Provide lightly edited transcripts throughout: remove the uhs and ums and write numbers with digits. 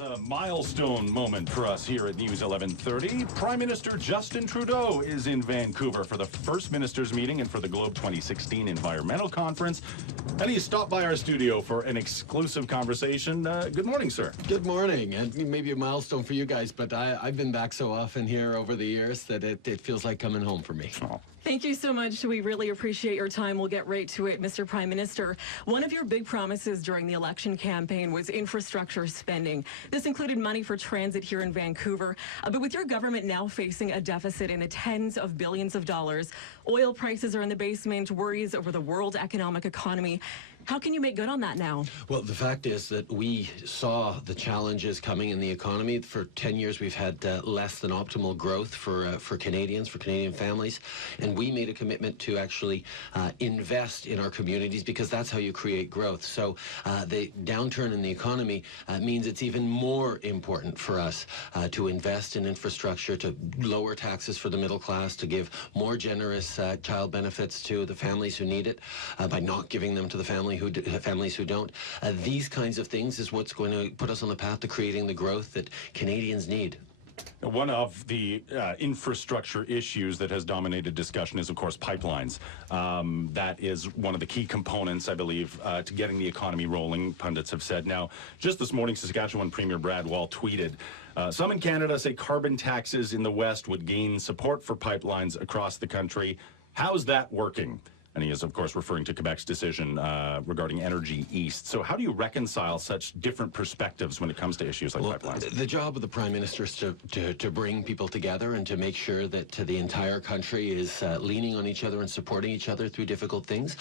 is a milestone moment for us here at News 1130. Prime Minister Justin Trudeau is in Vancouver for the First Ministers' meeting and for the Globe 2016 Environmental Conference. And he stopped by our studio for an exclusive conversation. Good morning, sir. Good morning. And maybe a milestone for you guys, but I've been back so often here over the years that it feels like coming home for me. Oh. Thank you so much. We really appreciate your time. We'll get right to it, Mr. Prime Minister. One of your big promises during the election campaign was infrastructure spending. This included money for transit here in Vancouver. But with your government now facing a deficit in the tens of billions of dollars, oil prices are in the basement, worries over the world economic economy. How can you make good on that now? Well, the fact is that we saw the challenges coming in the economy. For 10 years, we've had less than optimal growth for Canadians, for Canadian families. And we made a commitment to actually invest in our communities because that's how you create growth. So the downturn in the economy means it's even more important for us to invest in infrastructure, to lower taxes for the middle class, to give more generous child benefits to the families who need it by not giving them to the families who don't. These kinds of things is what's going to put us on the path to creating the growth that Canadians need. One of the infrastructure issues that has dominated discussion is, of course, pipelines. That is one of the key components, I believe, to getting the economy rolling, pundits have said. Now, just this morning, Saskatchewan Premier Brad Wall tweeted, some in Canada say carbon taxes in the West would gain support for pipelines across the country. How's that working? And he is, of course, referring to Quebec's decision regarding Energy East. So how do you reconcile such different perspectives when it comes to issues like pipelines? The job of the Prime Minister is to bring people together and to make sure that the entire country is leaning on each other and supporting each other through difficult things.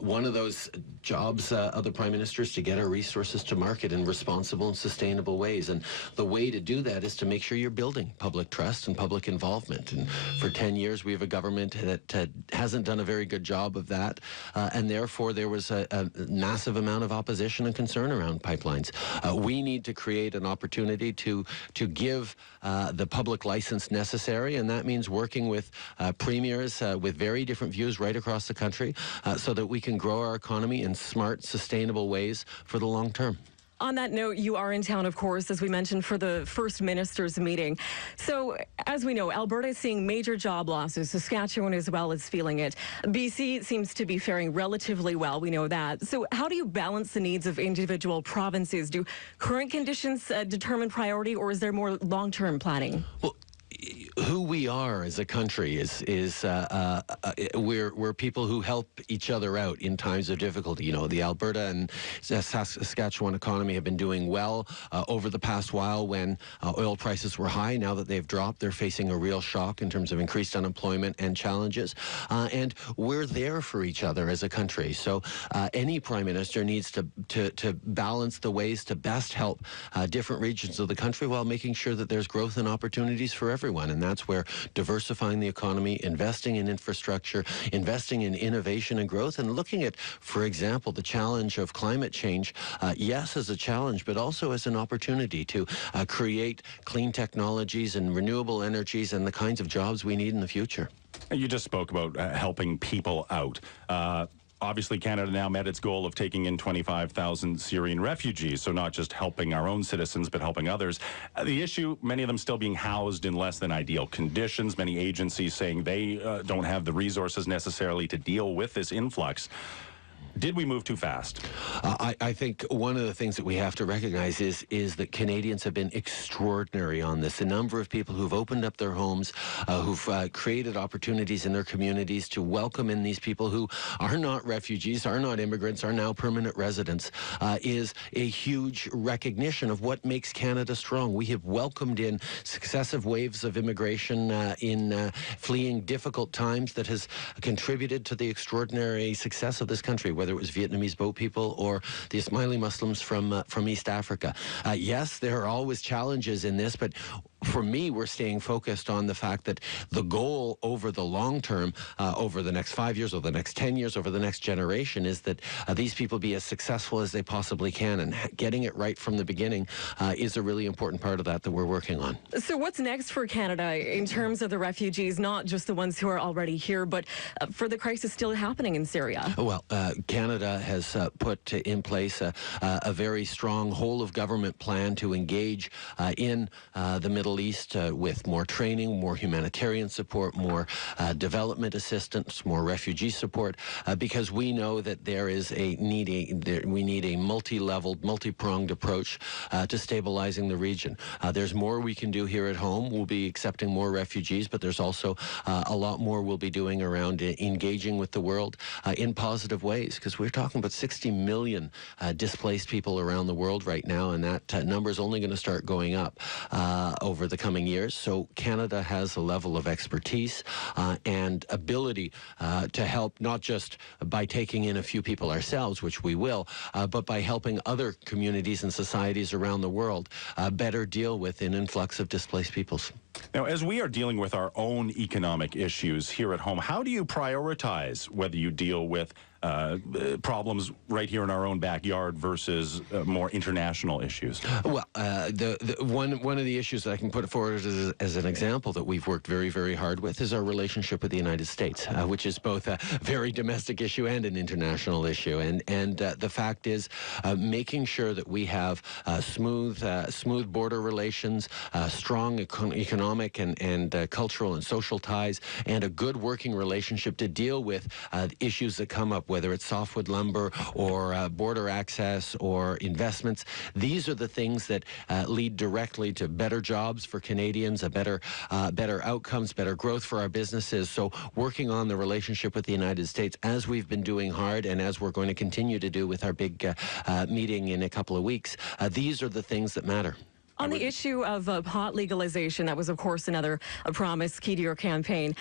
One of those jobs of the Prime Minister is to get our resources to market in responsible and sustainable ways. And the way to do that is to make sure you're building public trust and public involvement. And for 10 years, we have a government that hasn't done a very good job of that, and therefore there was a massive amount of opposition and concern around pipelines. We need to create an opportunity to give the public license necessary, and that means working with premiers with very different views right across the country so that we can grow our economy in smart, sustainable ways for the long term. On that note, you are in town, of course, as we mentioned, for the First Ministers' meeting. So, as we know, Alberta is seeing major job losses. Saskatchewan as well is feeling it. BC seems to be faring relatively well. We know that. So how do you balance the needs of individual provinces? Do current conditions determine priority, or is there more long-term planning? Well, who we are as a country is we're people who help each other out in times of difficulty. You know, the Alberta and Saskatchewan economy have been doing well over the past while when oil prices were high. Now that they've dropped, they're facing a real shock in terms of increased unemployment and challenges. And we're there for each other as a country. So any Prime Minister needs to balance the ways to best help different regions of the country while making sure that there's growth and opportunities for everyone. And that's where diversifying the economy, investing in infrastructure, investing in innovation and growth, and looking at, for example, the challenge of climate change, yes, as a challenge, but also as an opportunity to create clean technologies and renewable energies and the kinds of jobs we need in the future. You just spoke about helping people out. Obviously, Canada now met its goal of taking in 25,000 Syrian refugees, so not just helping our own citizens, but helping others. The issue, many of them still being housed in less than ideal conditions, many agencies saying they don't have the resources necessarily to deal with this influx. Did we move too fast? I think one of the things that we have to recognize is that Canadians have been extraordinary on this. The number of people who've opened up their homes, who've created opportunities in their communities to welcome in these people who are not refugees, are not immigrants, are now permanent residents, is a huge recognition of what makes Canada strong. We have welcomed in successive waves of immigration in fleeing difficult times that has contributed to the extraordinary success of this country, whether it was Vietnamese boat people or the Ismaili Muslims from East Africa. Yes, there are always challenges in this, but for me, we're staying focused on the fact that the goal over the long term, over the next 5 years, over the next 10 years, over the next generation, is that these people be as successful as they possibly can. And getting it right from the beginning is a really important part of that we're working on. So what's next for Canada in terms of the refugees, not just the ones who are already here, but for the crisis still happening in Syria? Well, Canada has put in place a very strong whole-of-government plan to engage in the Middle East with more training, more humanitarian support, more development assistance, more refugee support, because we know that there is we need a multi-leveled, multi-pronged approach to stabilizing the region. There's more we can do here at home. We'll be accepting more refugees, but there's also a lot more we'll be doing around engaging with the world in positive ways, because we're talking about 60 million displaced people around the world right now, and that number is only going to start going up over the coming years. So Canada has a level of expertise and ability to help, not just by taking in a few people ourselves, which we will, but by helping other communities and societies around the world better deal with an influx of displaced peoples. Now, as we are dealing with our own economic issues here at home, how do you prioritize whether you deal with problems right here in our own backyard versus more international issues? Well, one of the issues that I can put forward as an example that we've worked very, very hard with is our relationship with the United States, which is both a very domestic issue and an international issue. And the fact is, making sure that we have smooth border relations, strong economic and cultural and social ties, and a good working relationship to deal with issues that come up, whether it's softwood lumber or border access or investments. These are the things that lead directly to better jobs for Canadians, better outcomes, better growth for our businesses. So working on the relationship with the United States, as we've been doing hard and as we're going to continue to do with our big meeting in a couple of weeks, these are the things that matter. On the issue of pot legalization, that was, of course, another promise key to your campaign.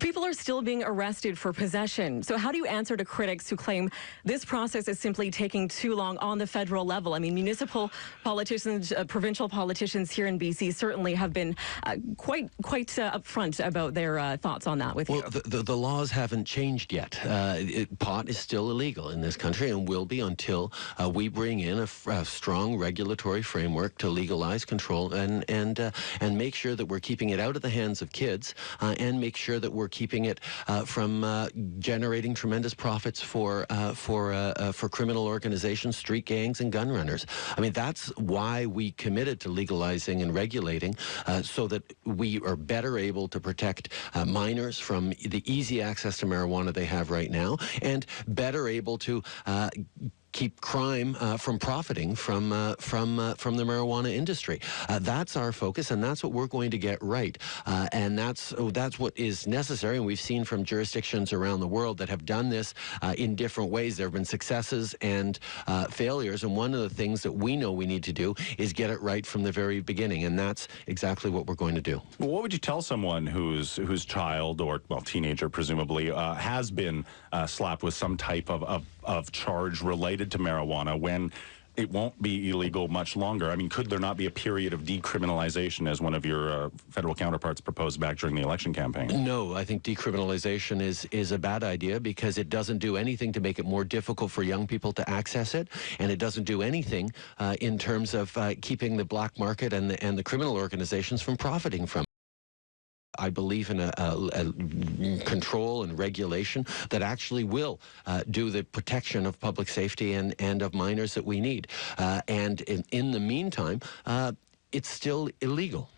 People are still being arrested for possession. So how do you answer to critics who claim this process is simply taking too long on the federal level? I mean, municipal politicians, provincial politicians here in BC certainly have been quite upfront about their thoughts on that with you. Well, the laws haven't changed yet. Pot is still illegal in this country and will be until we bring in a strong regulatory framework to legalize, control, and make sure that we're keeping it out of the hands of kids, and make sure that we're keeping it from generating tremendous profits for criminal organizations, street gangs, and gun runners. I mean, that's why we committed to legalizing and regulating, so that we are better able to protect minors from the easy access to marijuana they have right now, and better able to keep crime from profiting from the marijuana industry. That's our focus, and that's what we're going to get right. And that's what is necessary. And we've seen from jurisdictions around the world that have done this in different ways. There have been successes and failures. And one of the things that we know we need to do is get it right from the very beginning. And that's exactly what we're going to do. Well, what would you tell someone whose child or, well, teenager presumably has been slapped with some type of charge related to marijuana when it won't be illegal much longer? I mean, could there not be a period of decriminalization, as one of your federal counterparts proposed back during the election campaign? No, I think decriminalization is a bad idea, because it doesn't do anything to make it more difficult for young people to access it, and it doesn't do anything in terms of keeping the black market and the criminal organizations from profiting from it. I believe in a control and regulation that actually will do the protection of public safety and of minors that we need. And in the meantime, it's still illegal.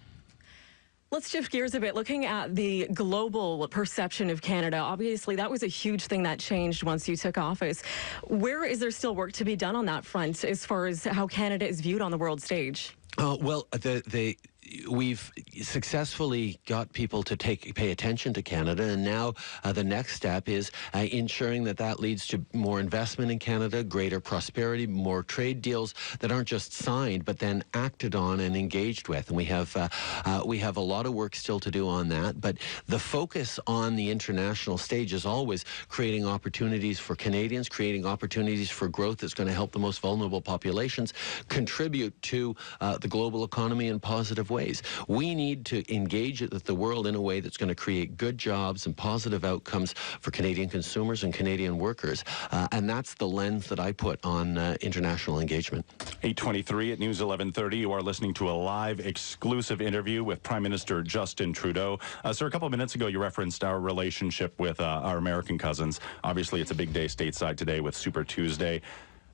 Let's shift gears a bit. Looking at the global perception of Canada, obviously that was a huge thing that changed once you took office. Where is there still work to be done on that front as far as how Canada is viewed on the world stage? Well, we've successfully got people to pay attention to Canada, and now the next step is ensuring that leads to more investment in Canada, greater prosperity, more trade deals that aren't just signed but then acted on and engaged with. And we have a lot of work still to do on that. But the focus on the international stage is always creating opportunities for Canadians, creating opportunities for growth that's going to help the most vulnerable populations contribute to the global economy in positive ways. ways. We need to engage the world in a way that's going to create good jobs and positive outcomes for Canadian consumers and Canadian workers. And that's the lens that I put on international engagement. 8:23 at News 11:30. You are listening to a live exclusive interview with Prime Minister Justin Trudeau. Sir, a couple of minutes ago, you referenced our relationship with our American cousins. Obviously, it's a big day stateside today with Super Tuesday.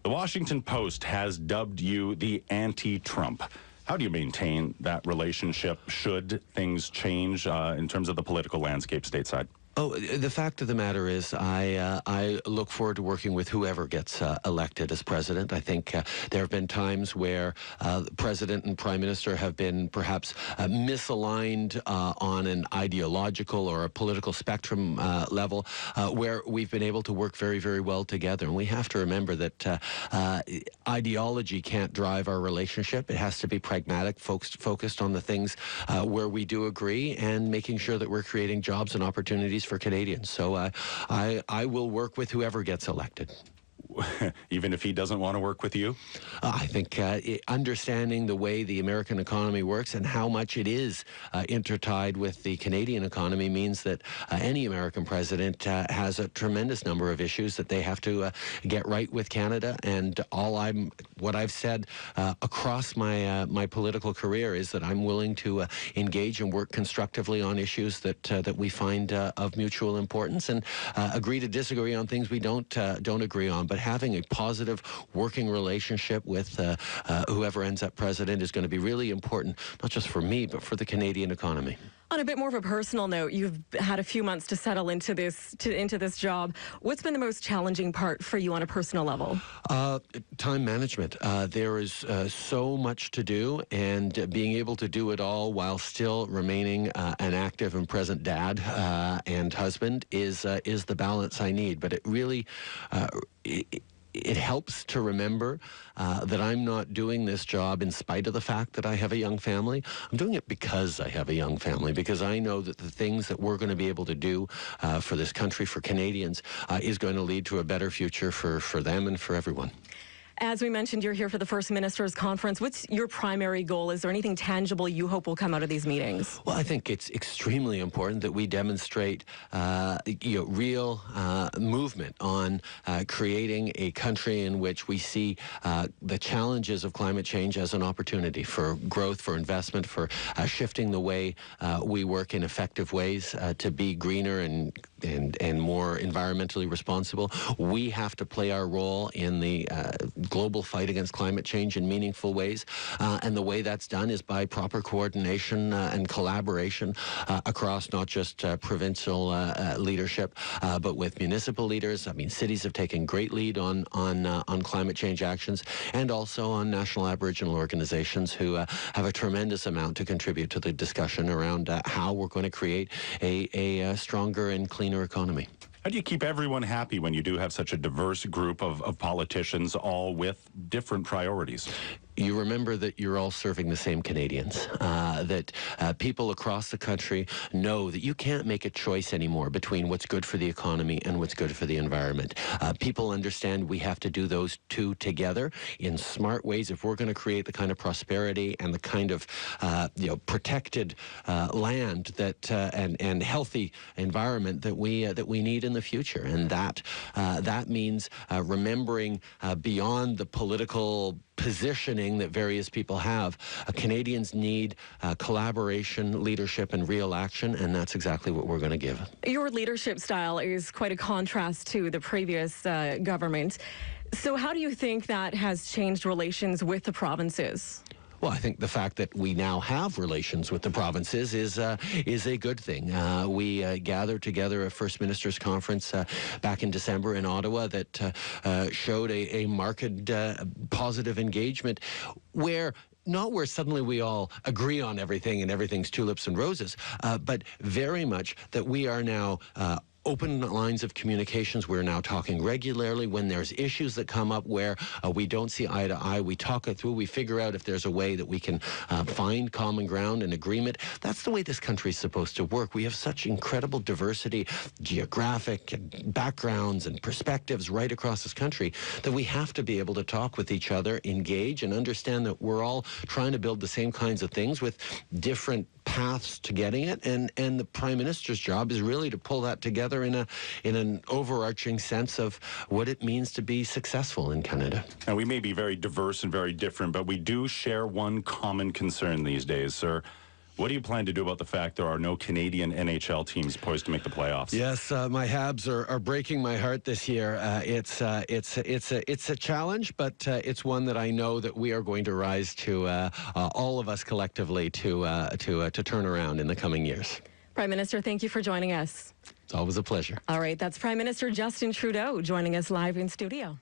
The Washington Post has dubbed you the anti-Trump. How do you maintain that relationship should things change in terms of the political landscape stateside? Oh, the fact of the matter is I look forward to working with whoever gets elected as president. I think there have been times where the president and prime minister have been perhaps misaligned on an ideological or a political spectrum level where we've been able to work very, very well together. And we have to remember that ideology can't drive our relationship. It has to be pragmatic, focused on the things where we do agree and making sure that we're creating jobs and opportunities for Canadians. So I will work with whoever gets elected. Even if he doesn't want to work with you? I think understanding the way the American economy works and how much it is intertied with the Canadian economy means that any American president has a tremendous number of issues that they have to get right with Canada. And what I've said across my political career is that I'm willing to engage and work constructively on issues that we find of mutual importance and agree to disagree on things we don't agree on. But having a positive working relationship with whoever ends up president is going to be really important, not just for me, but for the Canadian economy. On a bit more of a personal note, you've had a few months to settle into this job. What's been the most challenging part for you on a personal level? Time management. There is so much to do, and being able to do it all while still remaining an active and present dad and husband is the balance I need. But it really it helps to remember that I'm not doing this job in spite of the fact that I have a young family. I'm doing it because I have a young family, because I know that the things that we're going to be able to do for this country, for Canadians, is going to lead to a better future for them and for everyone. As we mentioned, you're here for the First Minister's Conference. What's your primary goal? Is there anything tangible you hope will come out of these meetings? Well, I think it's extremely important that we demonstrate real movement on creating a country in which we see the challenges of climate change as an opportunity for growth, for investment, for shifting the way we work in effective ways to be greener and more environmentally responsible. We have to play our role in the global fight against climate change in meaningful ways. And the way that's done is by proper coordination and collaboration across not just provincial leadership, but with municipal leaders. I mean, cities have taken great lead on climate change actions, and also on national Aboriginal organizations who have a tremendous amount to contribute to the discussion around how we're going to create a stronger and cleaner economy. How do you keep everyone happy when you do have such a diverse group of politicians, all with different priorities? You remember that you're all serving the same Canadians, that people across the country know that you can't make a choice anymore between what's good for the economy and what's good for the environment. People understand we have to do those two together in smart ways if we're going to create the kind of prosperity and the kind of protected land that and healthy environment that we need in the future. And that means remembering beyond the political positioning that various people have. Canadians need collaboration, leadership, and real action, and that's exactly what we're going to give. Your leadership style is quite a contrast to the previous government. So how do you think that has changed relations with the provinces? Well, I think the fact that we now have relations with the provinces is a good thing. We gathered together a First Minister's Conference back in December in Ottawa that showed a marked positive engagement where suddenly we all agree on everything and everything's tulips and roses, but very much that we are now open lines of communications. We're now talking regularly. When there's issues that come up where we don't see eye to eye, we talk it through. We figure out if there's a way that we can find common ground and agreement. That's the way this country is supposed to work. We have such incredible diversity, geographic and backgrounds and perspectives right across this country, that we have to be able to talk with each other, engage, and understand that we're all trying to build the same kinds of things with different paths to getting it, and the Prime Minister's job is really to pull that together in an overarching sense of what it means to be successful in Canada. And we may be very diverse and very different, but we do share one common concern these days, sir. What do you plan to do about the fact there are no Canadian NHL teams poised to make the playoffs? Yes, my Habs are breaking my heart this year. It's a challenge, but it's one that I know that we are going to rise to, all of us collectively, to turn around in the coming years. Prime Minister, thank you for joining us. It's always a pleasure. All right, that's Prime Minister Justin Trudeau joining us live in studio.